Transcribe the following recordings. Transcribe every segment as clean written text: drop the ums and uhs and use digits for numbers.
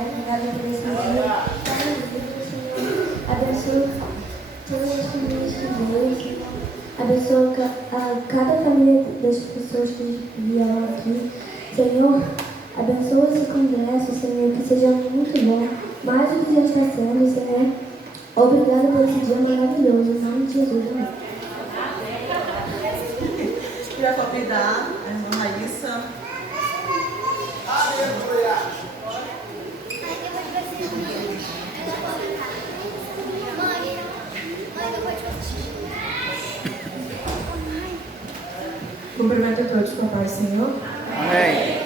Pai. Obrigada por esse dia. Abençoa todas as famílias que veio. Abençoa cada família das pessoas que vieram aqui. Senhor, abençoa esse congresso, Senhor, que seja muito bom. Mais do que já está sendo, Senhor. Obrigada por esse dia maravilhoso. Em nome de Jesus, amém. Queria convidar a irmã Raíssa. Cumprimento a todos com a paz do Senhor. Amém.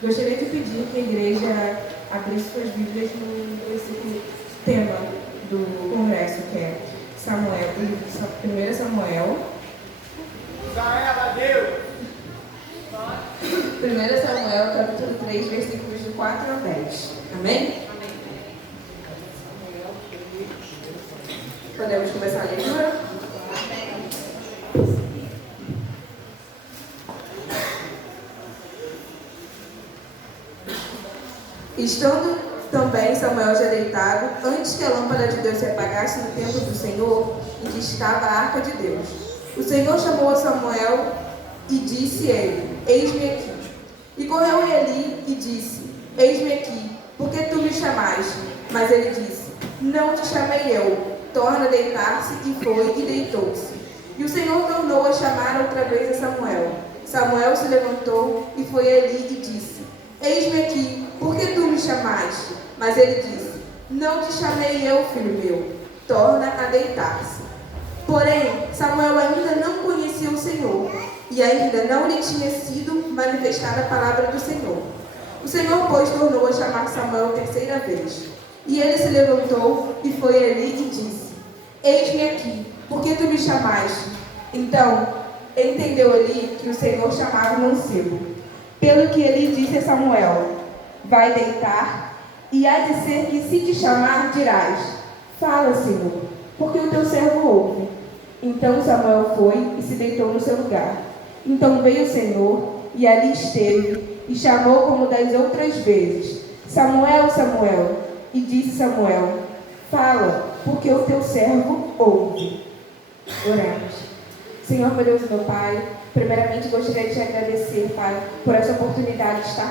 Gostaria de pedir que a igreja abrisse suas Bíblias no versículo tema do congresso, que é Samuel, 1 Samuel. 1 Samuel, capítulo 3, versículos de 4 a 10. Amém? Podemos começar a leitura? Estando também Samuel já deitado, antes que a lâmpada de Deus se apagasse no templo do Senhor, em que estava a arca de Deus. O Senhor chamou a Samuel e disse ele: Eis-me aqui. E correu Eli e disse: Eis-me aqui, porque tu me chamaste? Mas ele disse: Não te chamei eu. Torna a deitar-se. E foi e deitou-se. E o Senhor tornou a chamar outra vez a Samuel. Samuel se levantou e foi a Eli e disse: Eis-me aqui, porque tu me chamaste? Mas ele disse: Não te chamei eu, filho meu. Torna a deitar-se. Porém, Samuel ainda não conhecia o Senhor, e ainda não lhe tinha sido manifestada a palavra do Senhor. O Senhor, pois, tornou a chamar Samuel terceira vez. E ele se levantou e foi a Eli e disse: Eis-me aqui, porque tu me chamaste? Então, entendeu Eli que o Senhor chamava o mancebo. Pelo que Eli disse a Samuel: Vai deitar, e há de ser que, se te chamar, dirás: Fala, Senhor, porque o teu servo ouve. Então Samuel foi e se deitou no seu lugar. Então veio o Senhor, e ali esteve, e chamou como das outras vezes: Samuel, Samuel. E disse Samuel: Fala, porque o teu servo ouve. Oremos. Senhor, meu Deus e meu Pai, primeiramente gostaria de te agradecer, Pai, por essa oportunidade de estar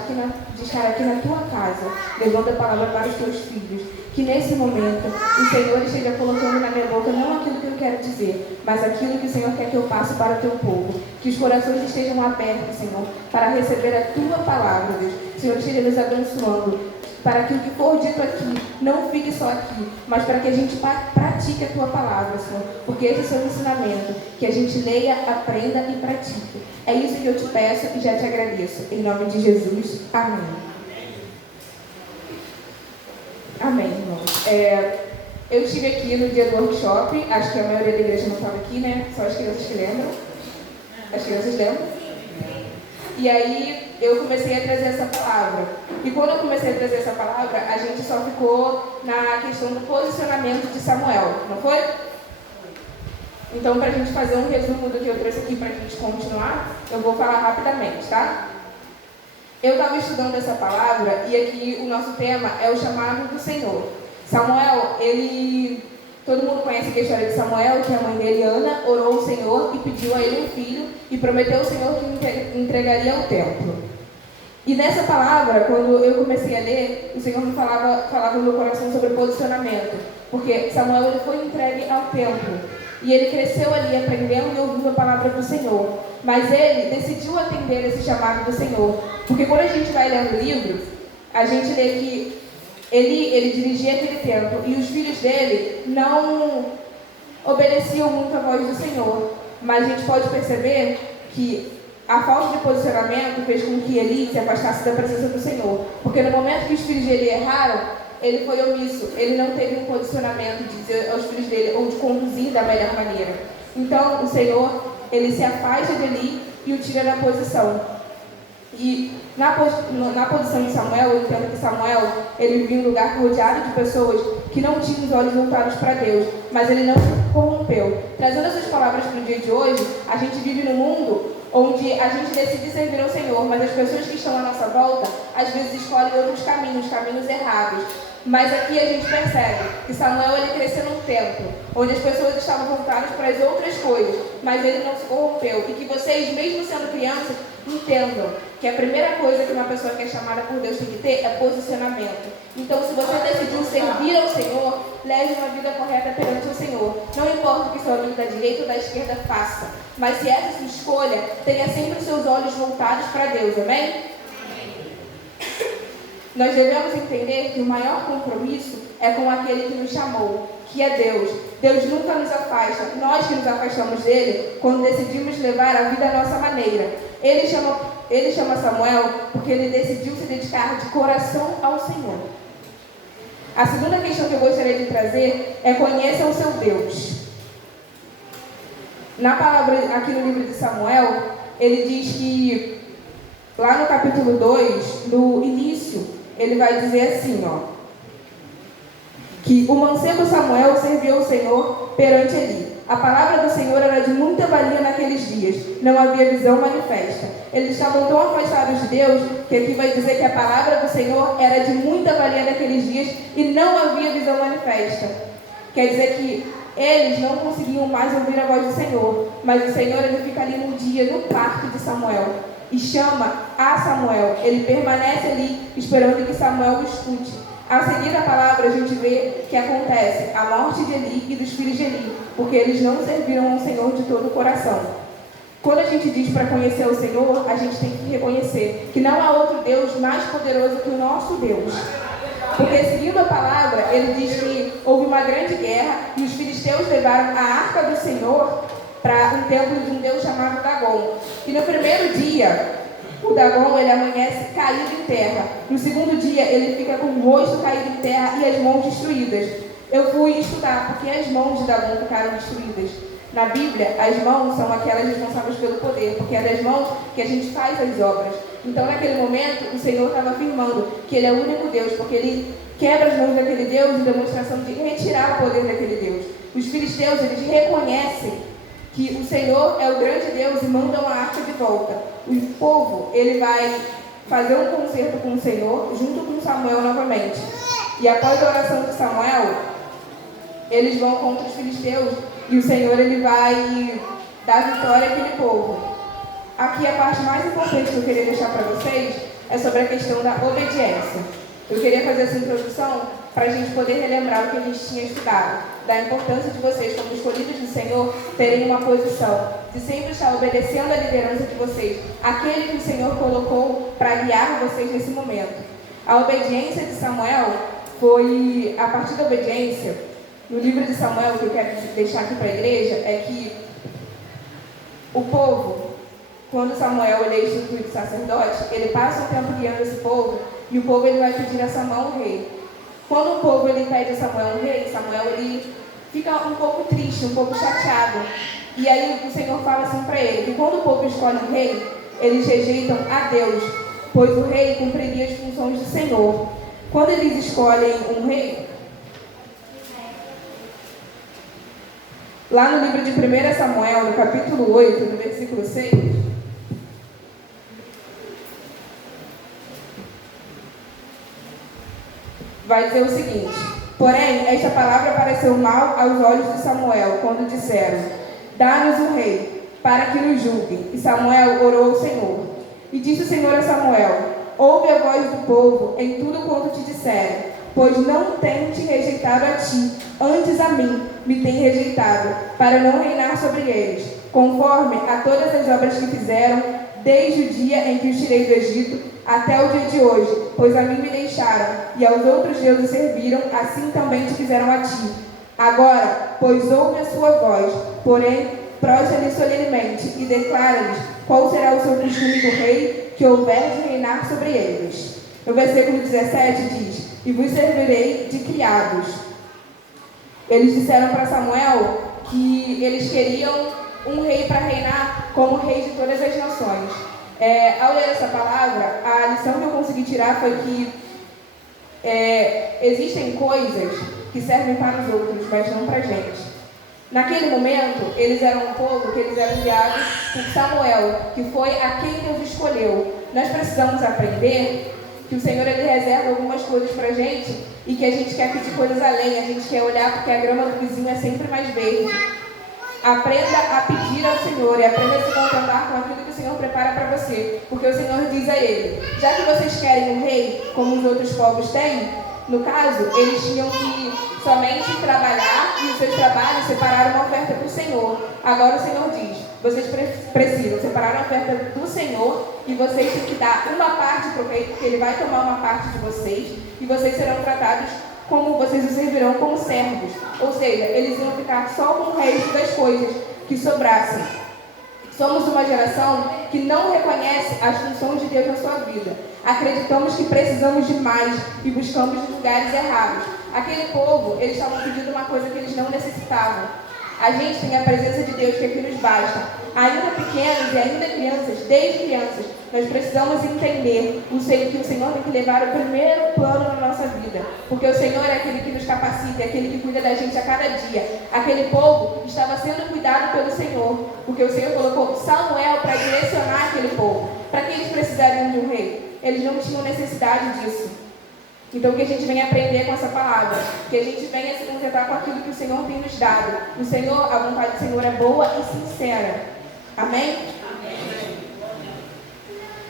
aqui na tua casa, levando a palavra para os teus filhos. Que nesse momento o Senhor esteja colocando na minha boca não aquilo que eu quero dizer, mas aquilo que o Senhor quer que eu passe para o teu povo. Que os corações estejam abertos, Senhor, para receber a tua palavra, Deus. O Senhor esteja nos abençoando, para que o que for dito aqui não fique só aqui, mas para que a gente pratique a tua palavra, Senhor. Porque esse é o seu ensinamento, que a gente leia, aprenda e pratique. É isso que eu te peço e já te agradeço. Em nome de Jesus, amém. Amém, irmãos. Eu estive aqui no dia do workshop, acho que a maioria da igreja não estava aqui, né? Só as crianças que lembram. As crianças lembram? E aí eu comecei a trazer essa palavra. E quando eu comecei a trazer essa palavra, a gente só ficou na questão do posicionamento de Samuel, não foi? Então, para a gente fazer um resumo do que eu trouxe aqui para a gente continuar, eu vou falar rapidamente, tá? Eu estava estudando essa palavra e aqui o nosso tema é o chamado do Senhor. Samuel, todo mundo conhece a história de Samuel, que a mãe dele, Ana, orou ao Senhor e pediu a ele um filho e prometeu ao Senhor que entregaria ao templo. E nessa palavra, quando eu comecei a ler, o Senhor me falava no meu coração sobre posicionamento, porque Samuel ele foi entregue ao templo e ele cresceu ali aprendendo e ouvindo a palavra do Senhor, mas ele decidiu atender esse chamado do Senhor, porque quando a gente vai lendo o livro, a gente lê que ele dirigia aquele templo e os filhos dele não obedeciam muito à voz do Senhor, mas a gente pode perceber que a falta de posicionamento fez com que Eli se afastasse da presença do Senhor, porque no momento que os filhos dele erraram, ele foi omisso, ele não teve um posicionamento de dizer aos filhos dele ou de conduzir da melhor maneira. Então o Senhor, ele se afasta de Eli e o tira da posição. E na posição de Samuel, eu entendo que Samuel, ele vivia em um lugar rodeado de pessoas que não tinham os olhos voltados para Deus, mas ele não se corrompeu. Trazendo essas palavras para o dia de hoje, a gente vive num mundo onde onde a gente decide servir ao Senhor, mas as pessoas que estão à nossa volta, às vezes escolhem outros caminhos errados. Mas aqui a gente percebe que Samuel ele cresceu num tempo onde as pessoas estavam voltadas para as outras coisas, mas ele não se corrompeu. E que vocês, mesmo sendo crianças, entendam que a primeira coisa que uma pessoa que é chamada por Deus tem que ter é posicionamento. Então, se você decidiu servir ao Senhor, leve uma vida correta perante o Senhor. Não importa o que seu amigo da direita ou da esquerda faça, mas se essa é sua escolha, tenha sempre os seus olhos voltados para Deus, amém? Nós devemos entender que o maior compromisso é com aquele que nos chamou, que é Deus. Deus nunca nos afasta, nós que nos afastamos dele quando decidimos levar a vida à nossa maneira. Ele chama Samuel porque ele decidiu se dedicar de coração ao Senhor. A segunda questão que eu gostaria de trazer é: conheça o seu Deus. Na palavra, aqui no livro de Samuel, ele diz que, lá no capítulo 2, no início, ele vai dizer assim, que o mancebo Samuel serviu ao Senhor perante Eli. A palavra do Senhor era de muita valia naqueles dias, não havia visão manifesta. Eles estavam tão afastados de Deus, que aqui vai dizer que a palavra do Senhor era de muita valia naqueles dias e não havia visão manifesta. Quer dizer que eles não conseguiam mais ouvir a voz do Senhor, mas o Senhor ele fica ali um dia no quarto de Samuel e chama a Samuel. Ele permanece ali esperando que Samuel o escute. A seguir a palavra, a gente vê que acontece a morte de Eli e dos filhos de Eli, porque eles não serviram ao Senhor de todo o coração. Quando a gente diz para conhecer o Senhor, a gente tem que reconhecer que não há outro Deus mais poderoso que o nosso Deus. Porque, seguindo a palavra, ele diz que houve uma grande guerra e os filisteus levaram a arca do Senhor para um templo de um deus chamado Dagon. E no primeiro dia, o Dagon ele amanhece caído em terra. No segundo dia, ele fica com o rosto caído em terra e as mãos destruídas. Eu fui estudar porque as mãos de Dagon ficaram destruídas. Na Bíblia, as mãos são aquelas responsáveis pelo poder, porque é das mãos que a gente faz as obras. Então, naquele momento, o Senhor estava afirmando que Ele é o único Deus, porque Ele quebra as mãos daquele Deus em demonstração de retirar o poder daquele Deus. Os filisteus, eles reconhecem que o Senhor é o grande Deus e mandam a arca de volta. O povo, ele vai fazer um concerto com o Senhor, junto com Samuel novamente. E após a oração de Samuel, eles vão contra os filisteus e o Senhor ele vai dar vitória àquele povo. Aqui a parte mais importante que eu queria deixar para vocês é sobre a questão da obediência. Eu queria fazer essa introdução para a gente poder relembrar o que a gente tinha estudado, da importância de vocês, como escolhidos do Senhor, terem uma posição, de sempre estar obedecendo a liderança de vocês, aquele que o Senhor colocou para guiar vocês nesse momento. A obediência de Samuel foi, a partir da obediência, no livro de Samuel, que eu quero deixar aqui para a igreja, é que o povo, quando Samuel ele é instituído sacerdote, ele passa um tempo guiando esse povo, e o povo ele vai pedir a Samuel um rei. Quando o povo ele pede a Samuel um rei, Samuel ele fica um pouco triste, um pouco chateado. E aí o Senhor fala assim para ele, que quando o povo escolhe um rei, eles rejeitam a Deus, pois o rei cumpriria as funções do Senhor. Quando eles escolhem um rei, lá no livro de 1 Samuel, no capítulo 8, no versículo 6, vai dizer o seguinte: porém, esta palavra pareceu mal aos olhos de Samuel, quando disseram: dá-nos um rei, para que nos julgue. E Samuel orou ao Senhor. E disse o Senhor a Samuel: ouve a voz do povo em tudo quanto te disserem, pois não tenho te rejeitado a ti, antes a mim me tem rejeitado, para não reinar sobre eles, conforme a todas as obras que fizeram, desde o dia em que os tirei do Egito, até o dia de hoje, pois a mim me deixaram, e aos outros deuses serviram, assim também te fizeram a ti. Agora, pois ouve a sua voz, porém, prostra-lhe solenemente, e declara-lhes qual será o seu costume do rei, que houver de reinar sobre eles. No versículo 17 diz: e vos servirei de criados. Eles disseram para Samuel que eles queriam um rei para reinar como rei de todas as nações. Ao ler essa palavra, a lição que eu consegui tirar foi que existem coisas que servem para os outros, mas não para a gente. Naquele momento, eles eram um povo que eles eram enviados por Samuel, que foi a quem Deus escolheu. Nós precisamos aprender que o Senhor ele reserva algumas coisas pra gente e que a gente quer pedir coisas além, a gente quer olhar porque a grama do vizinho é sempre mais verde. Aprenda a pedir ao Senhor e aprenda a se contentar com aquilo que o Senhor prepara para você, porque o Senhor diz a ele: já que vocês querem um rei como os outros povos têm, no caso, eles tinham que somente trabalhar e os seus trabalhos separaram uma oferta para o Senhor. Agora o Senhor diz: vocês precisam separar a oferta do Senhor e vocês têm que dar uma parte para o rei, porque ele vai tomar uma parte de vocês e vocês serão tratados como vocês o servirão como servos. Ou seja, eles iam ficar só com o resto das coisas que sobrassem. Somos uma geração que não reconhece as funções de Deus na sua vida. Acreditamos que precisamos de mais e buscamos nos lugares errados. Aquele povo, eles estavam pedindo uma coisa que eles não necessitavam. A gente tem a presença de Deus que aqui nos basta. Ainda pequenos e ainda crianças, desde crianças, nós precisamos entender que o Senhor tem que levar o primeiro plano na nossa vida. Porque o Senhor é aquele que nos capacita, é aquele que cuida da gente a cada dia. Aquele povo estava sendo cuidado pelo Senhor, porque o Senhor colocou Samuel para direcionar aquele povo. Para que eles precisariam de um rei? Eles não tinham necessidade disso. Então que a gente venha aprender com essa palavra, que a gente venha se contentar com aquilo que o Senhor tem nos dado. O Senhor, a vontade do Senhor é boa e sincera. Amém? Amém.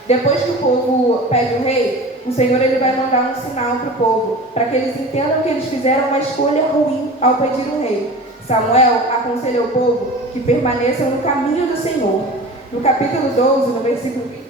Depois que o povo pede o rei, o Senhor ele vai mandar um sinal para o povo, para que eles entendam que eles fizeram uma escolha ruim ao pedir o rei. Samuel aconselhou o povo que permaneçam no caminho do Senhor. No capítulo 12, no versículo 25,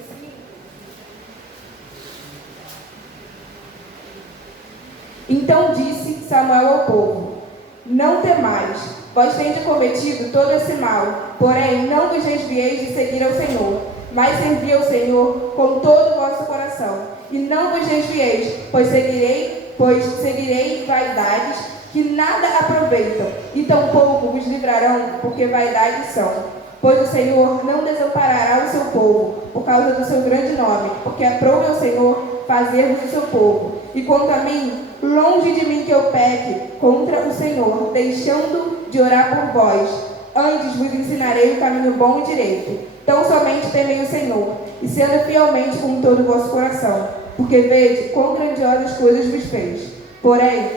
então disse Samuel ao povo: não temais, vós tendes cometido todo esse mal, porém não vos desvieis de seguir ao Senhor, mas servi ao Senhor com todo o vosso coração, e não vos desvieis, pois seguirei vaidades que nada aproveitam, e tampouco vos livrarão, porque vaidades são. Pois o Senhor não desamparará o seu povo, por causa do seu grande nome, porque aprove ao Senhor fazer-vos o seu povo. E quanto a mim, longe de mim que eu peque contra o Senhor, deixando de orar por vós. Antes vos ensinarei o caminho bom e direito. Tão somente temei o Senhor, e sendo fielmente com todo o vosso coração, porque vede quão grandiosas coisas vos fez. Porém,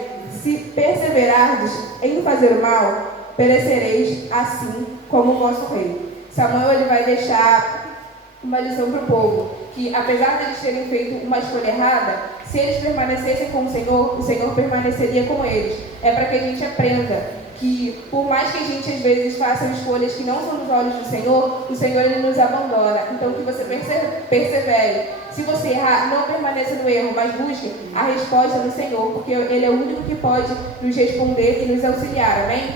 se perseverardes em fazer o mal, perecereis assim como o vosso rei. Samuel ele vai deixar uma lição para o povo, que apesar de eles terem feito uma escolha errada, se eles permanecessem com o Senhor permaneceria com eles. É para que a gente aprenda que por mais que a gente às vezes faça escolhas que não são nos olhos do Senhor, o Senhor ele nos abandona. Então que você persevere. Se você errar, não permaneça no erro, mas busque a resposta no Senhor, porque Ele é o único que pode nos responder e nos auxiliar, amém?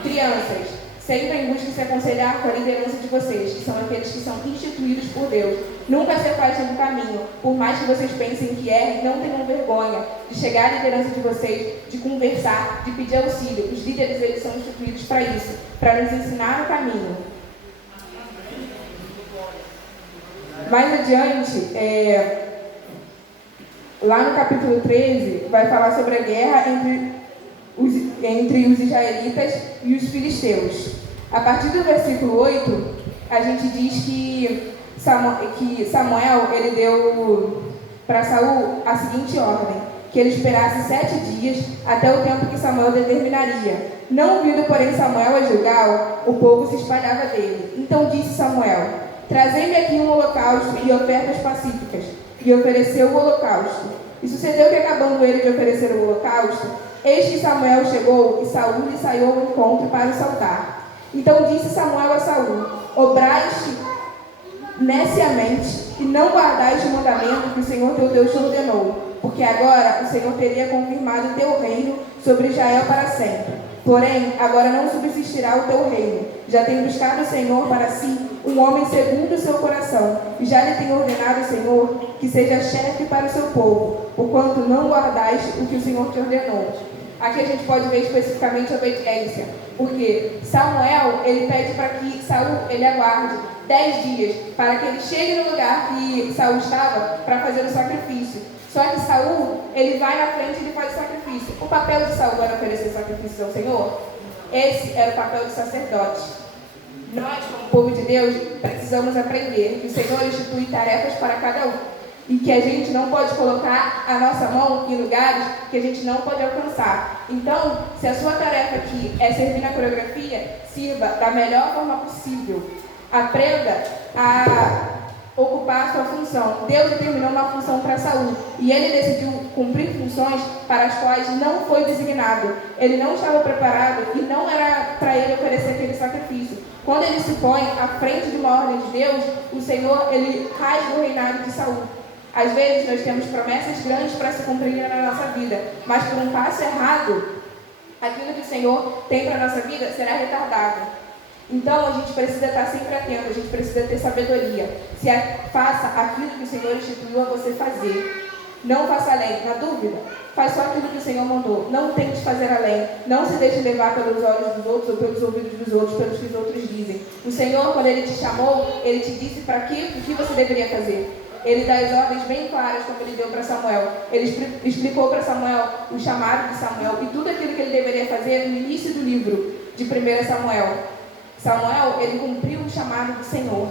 Crianças, sempre busquem se aconselhar com a liderança de vocês, que são aqueles que são instituídos por Deus. Nunca se afastem do caminho, por mais que vocês pensem que errem, não tenham vergonha de chegar à liderança de vocês, de conversar, de pedir auxílio. Os líderes eles são instituídos para isso, para nos ensinar o caminho. Mais adiante, lá no capítulo 13, vai falar sobre a guerra entre os israelitas e os filisteus. A partir do versículo 8, a gente diz que Samuel ele deu para Saul a seguinte ordem: que ele esperasse 7 dias até o tempo que Samuel determinaria. Não vindo, porém, Samuel a Gilgal, o povo se espalhava dele. Então disse Samuel: trazei-me aqui um holocausto e ofertas pacíficas. E ofereceu o holocausto. E sucedeu que, acabando ele de oferecer o holocausto, eis que Samuel chegou, e Saul lhe saiu ao encontro para o saudar. Então disse Samuel a Saul: obraste neciamente, e não guardais o mandamento que o Senhor teu Deus te ordenou, porque agora o Senhor teria confirmado o teu reino sobre Israel para sempre. Porém, agora não subsistirá o teu reino. Já tem buscado o Senhor para si um homem segundo o seu coração, e já lhe tem ordenado o Senhor que seja chefe para o seu povo, porquanto não guardais o que o Senhor te ordenou. Aqui a gente pode ver especificamente a obediência, porque Samuel, ele pede para que Saul, ele aguarde 10 dias, para que ele chegue no lugar que Saul estava, para fazer o sacrifício. Só que Saul, ele vai na frente e ele faz o sacrifício. O papel de Saul era oferecer sacrifícios ao Senhor? Esse era o papel do sacerdote. Nós, como povo de Deus, precisamos aprender que o Senhor institui tarefas para cada um e que a gente não pode colocar a nossa mão em lugares que a gente não pode alcançar. Então, se a sua tarefa aqui é servir na coreografia, sirva da melhor forma possível. Aprenda a ocupar a sua função. Deus determinou uma função para Saul e ele decidiu cumprir funções para as quais não foi designado. Ele não estava preparado e não era para ele oferecer aquele sacrifício. Quando ele se põe à frente de uma ordem de Deus, o Senhor, ele rasga o reinado de Saul. Às vezes nós temos promessas grandes para se cumprirem na nossa vida, mas por um passo errado, aquilo que o Senhor tem para a nossa vida será retardado. Então a gente precisa estar sempre atento, a gente precisa ter sabedoria. Faça aquilo que o Senhor instituiu a você fazer. Não faça além. Na dúvida, faz só aquilo que o Senhor mandou. Não tente fazer além. Não se deixe levar pelos olhos dos outros ou pelos ouvidos dos outros, pelos que os outros dizem. O Senhor, quando Ele te chamou, Ele te disse para o que você deveria fazer. Ele dá as ordens bem claras, como Ele deu para Samuel. Ele explicou para Samuel o chamado de Samuel e tudo aquilo que ele deveria fazer no início do livro de 1 Samuel. Samuel, ele cumpriu o chamado do Senhor.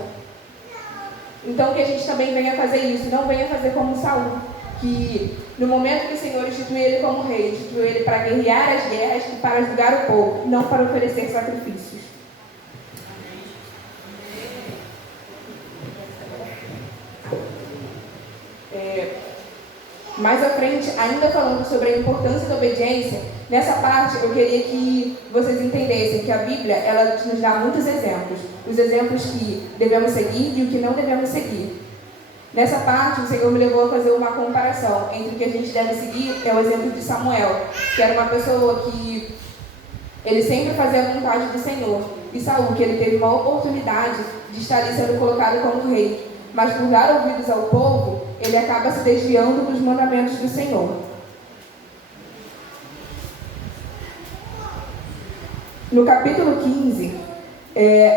Então que a gente também venha fazer isso, não venha fazer como Saul, que no momento que o Senhor instituiu ele como rei, instituiu ele para guerrear as guerras e para julgar o povo, não para oferecer sacrifícios. Mais à frente, ainda falando sobre a importância da obediência, nessa parte eu queria que vocês entendessem que a Bíblia, ela nos dá muitos exemplos. Os exemplos que devemos seguir e o que não devemos seguir. Nessa parte, o Senhor me levou a fazer uma comparação entre o que a gente deve seguir, é o exemplo de Samuel, que era uma pessoa que ele sempre fazia a vontade do Senhor. E Saul, que ele teve uma oportunidade de estar ali sendo colocado como rei. Mas por dar ouvidos ao povo, ele acaba se desviando dos mandamentos do Senhor. No capítulo 15,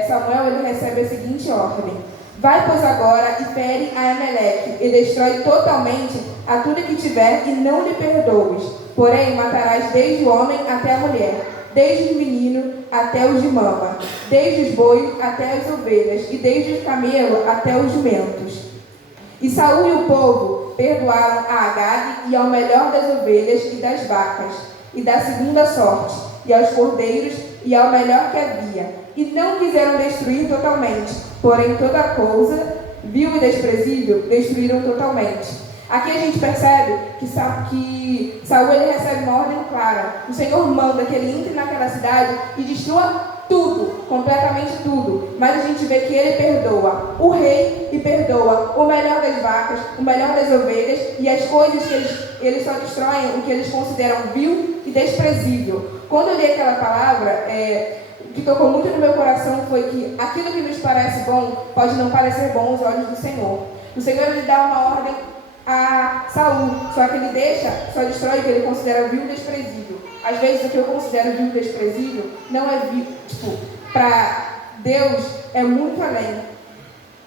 Samuel ele recebe a seguinte ordem: vai, pois, agora e fere a Amaleque, e destrói totalmente a tudo que tiver, e não lhe perdoes. Porém, matarás desde o homem até a mulher, desde o menino até os de mama, desde os bois até as ovelhas, e desde os camelos até os jumentos. E Saul e o povo perdoaram a Agag e ao melhor das ovelhas e das vacas, e da segunda sorte, e aos cordeiros e ao melhor que havia, e não quiseram destruir totalmente, porém toda coisa vil e desprezível destruíram totalmente. Aqui a gente percebe que Saul ele recebe uma ordem clara. O Senhor manda que ele entre naquela cidade e destrua tudo, completamente tudo. Mas a gente vê que ele perdoa o rei e perdoa o melhor das vacas, o melhor das ovelhas e as coisas que eles só destroem o que eles consideram vil e desprezível. Quando eu li aquela palavra, o que tocou muito no meu coração foi que aquilo que nos parece bom pode não parecer bom aos olhos do Senhor. O Senhor ele dá uma ordem a Saul, só que ele só destrói o que ele considera vil e desprezível. Às vezes o que eu considero vil e desprezível não é vil, para Deus é muito além.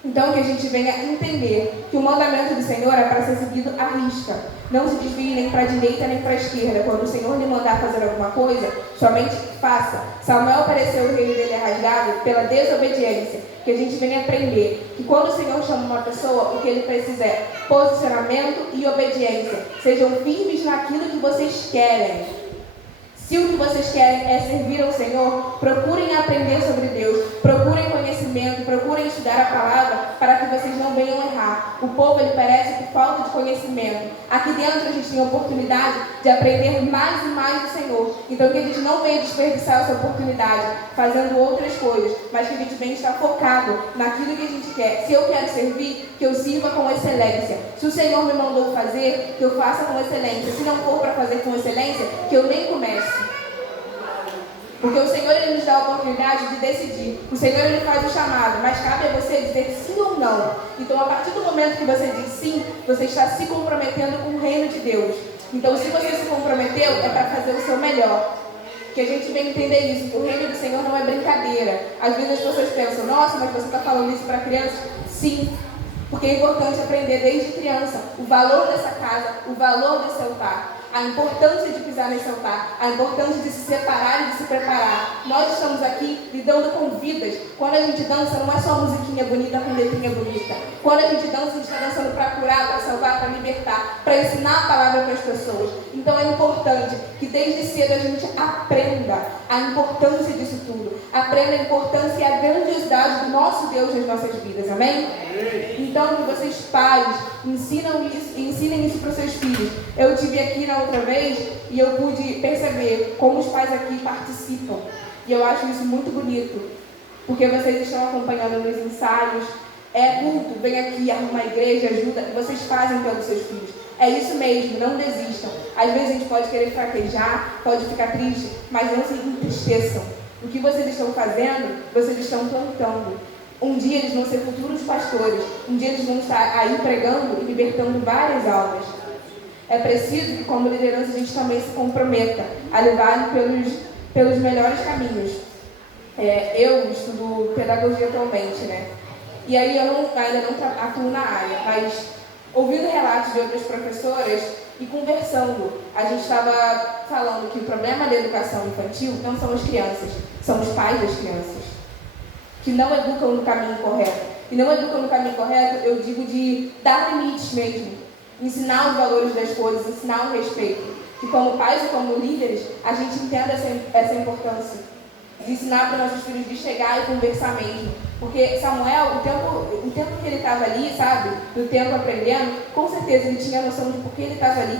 Então que a gente venha entender que o mandamento do Senhor é para ser seguido à risca. Não se desvie nem para a direita nem para a esquerda. Quando o Senhor lhe mandar fazer alguma coisa, somente faça. Samuel pareceu o reino dele rasgado pela desobediência. Que a gente venha aprender que quando o Senhor chama uma pessoa, o que ele precisa é posicionamento e obediência. Sejam firmes naquilo que vocês querem. Se o que vocês querem é servir ao Senhor, procurem aprender sobre Deus, procurem conhecimento, procurem estudar a palavra para que vocês não venham errar. O povo ele parece por falta de conhecimento. Aqui dentro a gente tem a oportunidade de aprender mais e mais do Senhor. Então que a gente não venha desperdiçar essa oportunidade fazendo outras coisas, mas que a gente venha estar focado naquilo que a gente quer. Se eu quero servir, que eu sirva com excelência. Se o Senhor me mandou fazer, que eu faça com excelência. Se não for para fazer com excelência, que eu nem comece. Porque o Senhor ele nos dá a oportunidade de decidir. O Senhor ele faz o chamado, mas cabe a você dizer sim ou não. Então, a partir do momento que você diz sim, você está se comprometendo com o reino de Deus. Então, se você se comprometeu, é para fazer o seu melhor. Que a gente venha entender isso, que o reino do Senhor não é brincadeira. Às vezes as pessoas pensam, nossa, mas você está falando isso para crianças? Sim, porque é importante aprender desde criança o valor dessa casa, o valor desse altar. a importância de pisar nesse altar, a importância de se separar e de se preparar. Nós estamos aqui lidando com vidas. Quando a gente dança, não é só musiquinha bonita com letrinha bonita. Quando a gente dança, a gente está dançando para curar, para salvar, para libertar, para ensinar a palavra para as pessoas. Então é importante que desde cedo a gente aprenda a importância disso tudo. Aprenda a importância e a grandiosidade do nosso Deus nas nossas vidas. Amém? Então, que vocês pais ensinem isso para os seus filhos. Eu estive aqui na outra vez e eu pude perceber como os pais aqui participam. E eu acho isso muito bonito, porque vocês estão acompanhando nos ensaios. É culto, vem aqui, arruma a igreja, ajuda, e vocês fazem pelos seus filhos. É isso mesmo, não desistam. Às vezes a gente pode querer fraquejar, pode ficar triste, mas não se entristeçam. O que vocês estão fazendo, vocês estão plantando. Um dia eles vão ser futuros pastores, um dia eles vão estar aí pregando e libertando várias almas. É preciso que, como liderança, a gente também se comprometa a levar pelos melhores caminhos. Eu estudo pedagogia atualmente, né? E aí eu ainda não atuo na área, mas ouvindo relatos de outras professoras e conversando, a gente estava falando que o problema da educação infantil não são as crianças, são os pais das crianças, que não educam no caminho correto. E não educam no caminho correto, eu digo de dar limites mesmo, ensinar os valores das coisas, ensinar o respeito. Que como pais e como líderes, a gente entenda essa importância de ensinar para os nossos filhos, de chegar e conversar mesmo. Porque Samuel, o tempo que ele estava ali, sabe, do tempo aprendendo, com certeza ele tinha noção de por que ele estava ali,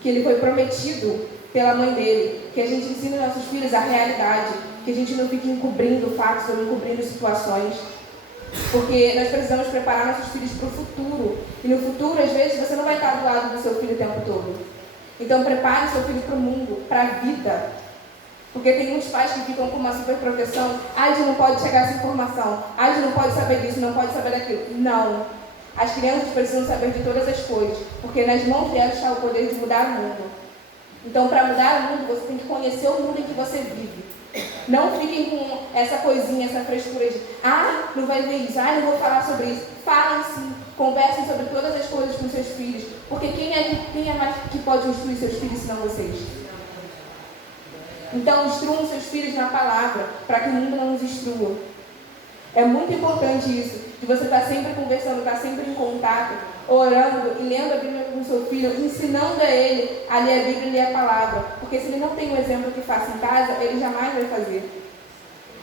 que ele foi prometido pela mãe dele. Que a gente ensine aos nossos filhos a realidade, que a gente não fique encobrindo fatos ou encobrindo situações. Porque nós precisamos preparar nossos filhos para o futuro. E no futuro, às vezes, você não vai estar do lado do seu filho o tempo todo. Então prepare seu filho para o mundo, para a vida. Porque tem muitos pais que ficam com uma super proteção. Ai, não pode chegar essa informação. Ai, não pode saber disso, não pode saber daquilo. Não. As crianças precisam saber de todas as coisas. Porque nas mãos delas está o poder de mudar o mundo. Então, para mudar o mundo, você tem que conhecer o mundo em que você vive. Não fiquem com essa coisinha, essa frescura de não vai ver isso, não vou falar sobre isso. Falem sim, conversem sobre todas as coisas com seus filhos. Porque quem é mais que pode instruir seus filhos senão vocês? Então, instruam seus filhos na palavra, para que o mundo não os instrua. É muito importante isso, de você estar sempre conversando, estar sempre em contato, orando e lendo a Bíblia com o seu filho, ensinando a ele a ler a Bíblia e ler a palavra. Porque se ele não tem um exemplo que faça em casa, ele jamais vai fazer.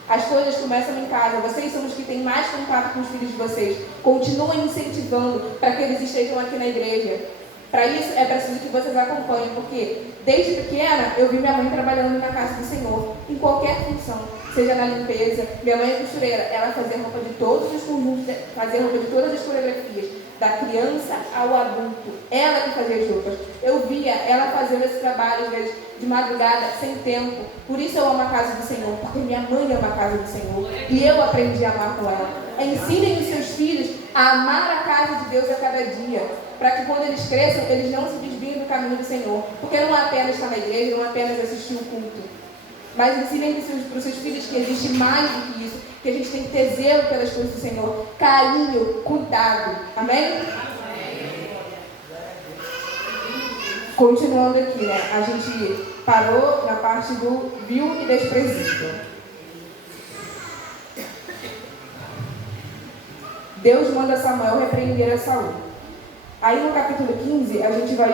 As coisas começam em casa. Vocês são os que têm mais contato com os filhos de vocês. Continuem incentivando para que eles estejam aqui na igreja. Para isso, é preciso que vocês acompanhem, porque desde pequena eu vi minha mãe trabalhando na casa do Senhor, em qualquer função, seja na limpeza. Minha mãe é costureira, ela fazia roupa de todos os conjuntos, fazia roupa de todas as coreografias, da criança ao adulto. Ela que fazia as roupas. Eu via ela fazendo esse trabalho, às vezes, de madrugada, sem tempo. Por isso eu amo a casa do Senhor, porque minha mãe ama a casa do Senhor, e eu aprendi a amar com ela. Ensinem os seus filhos a amar a casa de Deus a cada dia, para que quando eles cresçam, eles não se desviem do caminho do Senhor. Porque não é apenas estar na igreja, não é apenas assistir o culto. Mas ensinem para os seus filhos que existe mais do que isso, que a gente tem que ter zelo pelas coisas do Senhor, carinho, cuidado. Amém? Continuando aqui, né? A gente parou na parte do vil e desprezível. Deus manda Samuel repreender a Saul. Aí no capítulo 15, a gente vai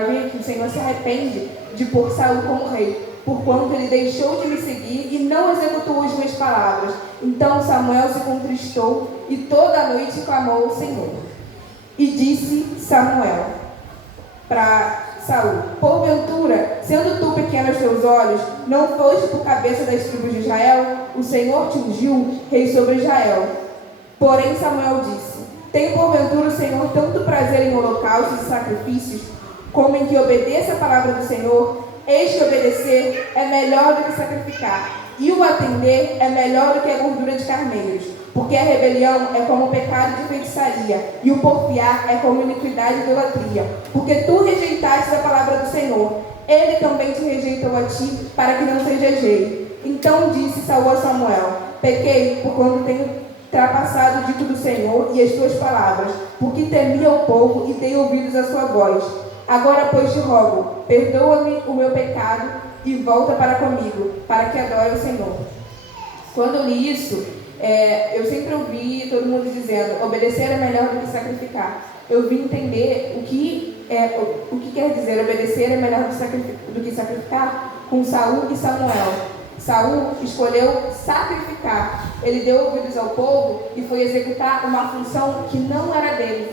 ver que o Senhor se arrepende de pôr Saul como rei, porquanto ele deixou de me seguir e não executou as minhas palavras. Então Samuel se contristou e toda a noite clamou ao Senhor. E disse Samuel para Saul: porventura, sendo tu pequeno aos teus olhos, não foste por cabeça das tribos de Israel? O Senhor te ungiu rei sobre Israel. Porém Samuel disse: tem porventura o Senhor tanto prazer em holocaustos e sacrifícios, como em que obedeça a palavra do Senhor? Eis que obedecer é melhor do que sacrificar, e o atender é melhor do que a gordura de carneiros. Porque a rebelião é como o pecado de feitiçaria, e o porfiar é como iniquidade e idolatria. Porque tu rejeitaste a palavra do Senhor, ele também te rejeitou a ti, para que não sejas rei. Então disse Saul a Samuel: pequei, por quando tenho trapassado o dito do Senhor e as tuas palavras, porque temi ao povo e dei ouvidos à sua voz. Agora, pois, te rogo, perdoa-me o meu pecado e volta para comigo, para que adore o Senhor. Quando eu li isso, eu sempre ouvi todo mundo dizendo, obedecer é melhor do que sacrificar. Eu vim entender o que quer dizer obedecer é melhor do que sacrificar com Saul e Samuel. Saul escolheu sacrificar. Ele deu ouvidos ao povo e foi executar uma função que não era dele,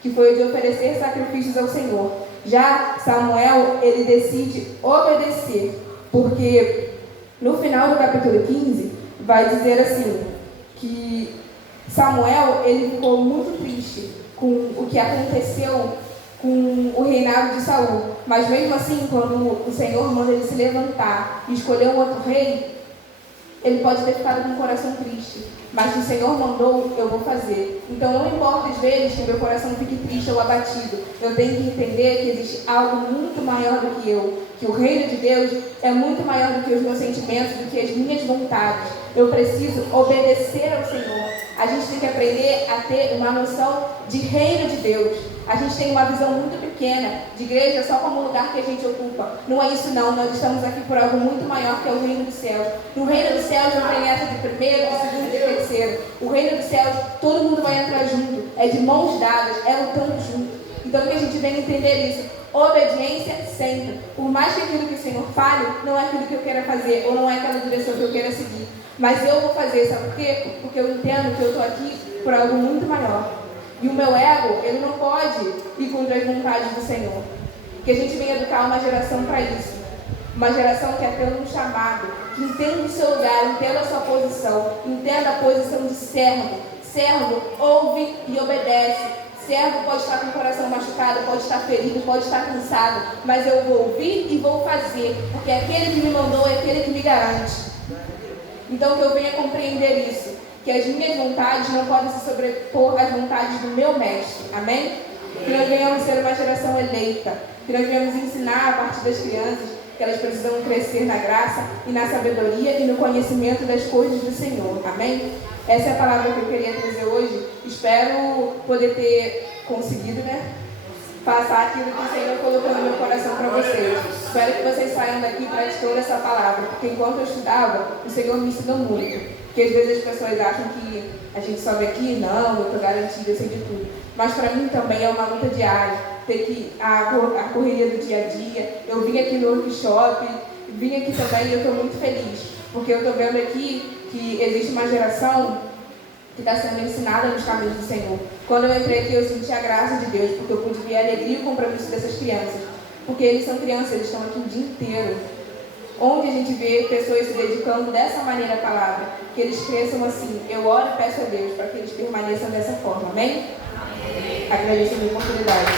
que foi de oferecer sacrifícios ao Senhor. Já Samuel, ele decide obedecer, porque no final do capítulo 15, vai dizer assim, que Samuel, ele ficou muito triste com o que aconteceu com o reinado de Saul. Mas mesmo assim, quando o Senhor manda ele se levantar e escolher um outro rei, ele pode ter ficado com o coração triste. Mas se o Senhor mandou, eu vou fazer. Então não importa às vezes que meu coração fique triste ou abatido. Eu tenho que entender que existe algo muito maior do que eu. Que o reino de Deus é muito maior do que os meus sentimentos, do que as minhas vontades. Eu preciso obedecer ao Senhor. A gente tem que aprender a ter uma noção de reino de Deus. A gente tem uma visão muito pequena de igreja só como um lugar que a gente ocupa. Não é isso não, nós estamos aqui por algo muito maior que é o reino dos céus. No reino dos céus não tem essa de primeiro, de segundo e de terceiro. O reino dos céus, todo mundo vai entrar junto, é de mãos dadas, é lutando junto. Então que a gente venha entender isso. Obediência sempre. Por mais que aquilo que o Senhor fale, não é aquilo que eu queira fazer, ou não é aquela direção que eu queira seguir. Mas eu vou fazer, sabe por quê? Porque eu entendo que eu estou aqui por algo muito maior. E o meu ego, ele não pode ir contra as vontades do Senhor. Que a gente venha educar uma geração para isso. Uma geração que atenda um chamado, que entenda o seu lugar, entenda a sua posição, entenda a posição de servo. Servo ouve e obedece. Servo pode estar com o coração machucado, pode estar ferido, pode estar cansado, mas eu vou ouvir e vou fazer, porque aquele que me mandou é aquele que me garante. Então que eu venha compreender isso, que as minhas vontades não podem se sobrepor às vontades do meu mestre, amém? Que nós venhamos ser uma geração eleita, que nós venhamos ensinar a partir das crianças que elas precisam crescer na graça e na sabedoria e no conhecimento das coisas do Senhor, amém? Essa é a palavra que eu queria trazer hoje. Espero poder ter conseguido, passar aquilo que o Senhor colocou no meu coração para vocês. Espero que vocês saiam daqui praticando essa palavra, porque enquanto eu estudava, o Senhor me ensinou muito. Porque às vezes as pessoas acham que a gente sobe aqui, não, eu estou garantida, eu sei de tudo. Mas para mim também é uma luta diária, ter que a correria do dia a dia. Eu vim aqui no workshop, vim aqui também e eu estou muito feliz, porque eu estou vendo aqui que existe uma geração que está sendo ensinada nos caminhos do Senhor. Quando eu entrei aqui, eu senti a graça de Deus, porque eu pude ver a alegria e o compromisso dessas crianças. Porque eles são crianças, eles estão aqui o dia inteiro. Onde a gente vê pessoas se dedicando dessa maneira à palavra, que eles cresçam assim. Eu oro e peço a Deus para que eles permaneçam dessa forma, amém? Agradeço a minha oportunidade.